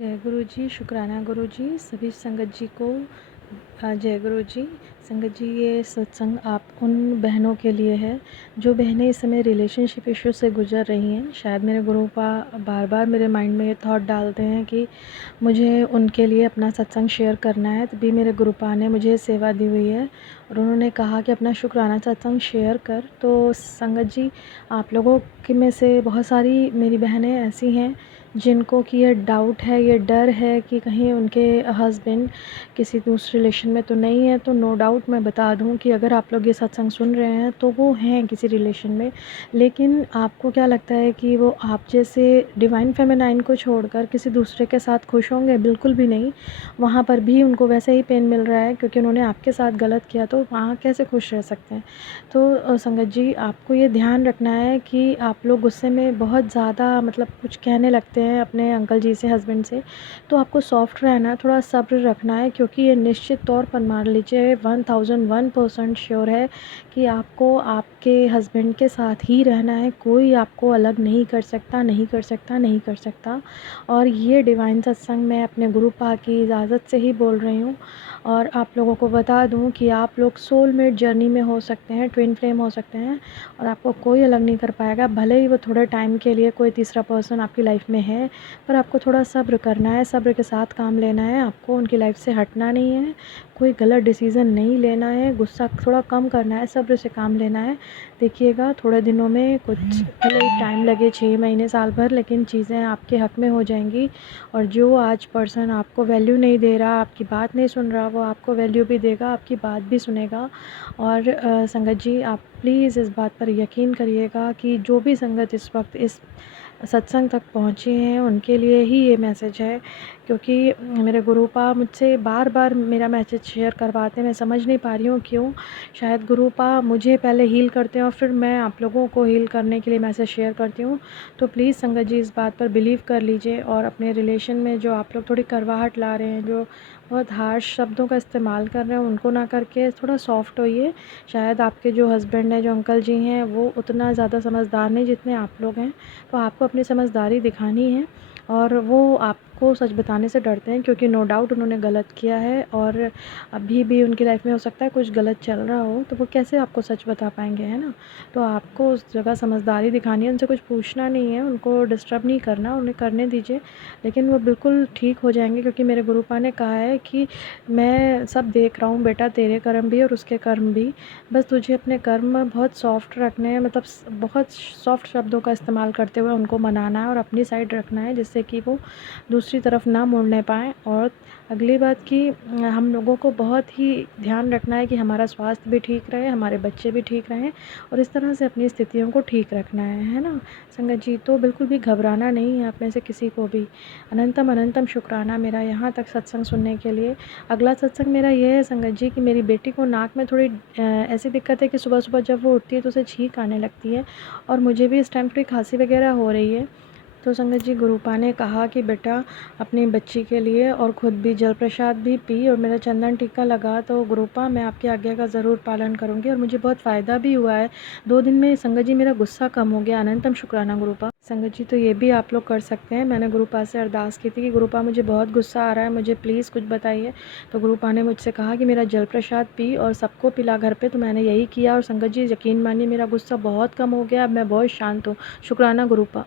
जय गुरु जी, शुक्राना गुरु जी। सभी संगत जी को जय गुरु जी। संगत जी, ये सत्संग आप उन बहनों के लिए है जो बहनें इस समय रिलेशनशिप इश्यू से गुजर रही हैं। शायद मेरे गुरुपा बार बार मेरे माइंड में ये थॉट डालते हैं कि मुझे उनके लिए अपना सत्संग शेयर करना है। तभी मेरे गुरुपा ने मुझे सेवा दी हुई है और उन्होंने कहा कि अपना शुक्राना सत्संग शेयर कर। तो संगत जी, आप लोगों के में से बहुत सारी मेरी बहनें ऐसी हैं जिनको कि ये डाउट है, ये डर है कि कहीं उनके हस्बैंड किसी दूसरे रिलेशन में तो नहीं है। तो नो डाउट मैं बता दूं कि अगर आप लोग ये सत्संग सुन रहे हैं तो वो हैं किसी रिलेशन में। लेकिन आपको क्या लगता है कि वो आप जैसे डिवाइन फेमिनाइन को छोड़कर किसी दूसरे के साथ खुश होंगे? बिल्कुल भी नहीं। वहाँ पर भी उनको वैसे ही पेन मिल रहा है क्योंकि उन्होंने आपके साथ गलत किया, तो वहाँ कैसे खुश रह सकते हैं? तो संगत जी, आपको ये ध्यान रखना है कि आप लोग गुस्से में बहुत ज़्यादा मतलब कुछ कहने लगते हैं अपने अंकल जी से, हस्बैंड से, तो आपको सॉफ्ट रहना है, थोड़ा सब्र रखना है क्योंकि ये निश्चित तौर पर मान लीजिए 1001% श्योर है कि आपको आपके हस्बैंड के साथ ही रहना है। कोई आपको अलग नहीं कर सकता, नहीं कर सकता, नहीं कर सकता। और ये डिवाइन सत्संग मैं अपने गुरुपा की इजाज़त से ही बोल रही हूँ। और आप लोगों को बता दूँ कि आप लोग सोलमेट जर्नी में हो सकते हैं, ट्विन फ्लेम हो सकते हैं और आपको कोई अलग नहीं कर पाएगा। भले ही वो थोड़े टाइम के लिए कोई तीसरा पर्सन आपकी लाइफ में है, पर आपको थोड़ा सब्र करना है, सब्र के साथ काम लेना है। आपको उनकी लाइफ से हटना नहीं है, कोई गलत डिसीज़न नहीं लेना है, गुस्सा थोड़ा कम करना है, सब्र से काम लेना है। देखिएगा थोड़े दिनों में कुछ भले ही टाइम लगे, 6 महीने, साल भर, लेकिन चीज़ें आपके हक़ में हो जाएंगी। और जो आज पर्सन आपको वैल्यू नहीं दे रहा, आपकी बात नहीं सुन रहा, वो आपको वैल्यू भी देगा, आपकी बात भी सुनेगा। और संगत जी, आप प्लीज़ इस बात पर यकीन करिएगा कि जो भी संगत इस वक्त इस सत्संग तक पहुँचे हैं उनके लिए ही ये मैसेज है। क्योंकि मेरे गुरुपा मुझसे बार बार मेरा मैसेज शेयर करवाते हैं, मैं समझ नहीं पा रही हूँ क्यों। शायद गुरुपा मुझे पहले हील करते हैं और फिर मैं आप लोगों को हील करने के लिए मैसेज शेयर करती हूँ। तो प्लीज़ संगत जी, इस बात पर बिलीव कर लीजिए और अपने रिलेशन में जो आप लोग थोड़ी करवाहट ला रहे हैं, जो बहुत हार्श शब्दों का इस्तेमाल कर रहे हैं, उनको ना करके थोड़ा सॉफ्ट होइए। शायद आपके जो हस्बैंड हैं, जो अंकल जी हैं, वो उतना ज़्यादा समझदार नहीं जितने आप लोग हैं। तो आपको अपनी समझदारी दिखानी है और वो आपको सच बताने से डरते हैं क्योंकि नो डाउट उन्होंने गलत किया है और अभी भी उनकी लाइफ में हो सकता है कुछ गलत चल रहा हो, तो वो कैसे आपको सच बता पाएंगे, है ना? तो आपको उस जगह समझदारी दिखानी है, उनसे कुछ पूछना नहीं है, उनको डिस्टर्ब नहीं करना, उन्हें करने दीजिए। लेकिन वो बिल्कुल ठीक हो जाएंगे क्योंकि मेरे गुरुपा ने कहा है कि मैं सब देख रहा हूँ बेटा, तेरे कर्म भी और उसके कर्म भी। बस तुझे अपने कर्म बहुत सॉफ्ट रखने हैं, मतलब बहुत सॉफ्ट शब्दों का इस्तेमाल करते हुए उनको मनाना है और अपनी साइड रखना है जिससे कि वो दूसरी तरफ ना मुड़ने पाएँ। और अगली बात कि हम लोगों को बहुत ही ध्यान रखना है कि हमारा स्वास्थ्य भी ठीक रहे, हमारे बच्चे भी ठीक रहें और इस तरह से अपनी स्थितियों को ठीक रखना है ना संगत जी? तो बिल्कुल भी घबराना नहीं है आप में से किसी को भी। अनंतम अनंतम शुक्राना मेरा यहाँ तक सत्संग सुनने के लिए। अगला सत्संग मेरा ये है संगत जी कि मेरी बेटी को नाक में थोड़ी ऐसी दिक्कत है कि सुबह-सुबह जब वो उठती है तो उसे छींक आने लगती है और मुझे भी इस टाइम थोड़ी खाँसी वगैरह हो रही है। तो संगत जी, गुरुपा ने कहा कि बेटा अपनी बच्ची के लिए और ख़ुद भी जल प्रसाद भी पी और मेरा चंदन टीका लगा। तो गुरुपा, मैं आपकी आज्ञा का ज़रूर पालन करूँगी और मुझे बहुत फ़ायदा भी हुआ है। 2 दिन में संगत जी मेरा गुस्सा कम हो गया। अनंतम शुक्राना गुरुपा। संगत जी, तो ये भी आप लोग कर सकते हैं। मैंने गुरुपा से अरदास की थी कि गुरुपा मुझे बहुत गुस्सा आ रहा है, मुझे प्लीज़ कुछ बताइए। तो गुरुपा ने मुझसे कहा कि मेरा जल प्रसाद पी और सबको पिला घर पे। तो मैंने यही किया और संगत जी, यकीन मानिए मेरा गुस्सा बहुत कम हो गया। अब मैं बहुत शांत हूँ। शुक्राना गुरुपा।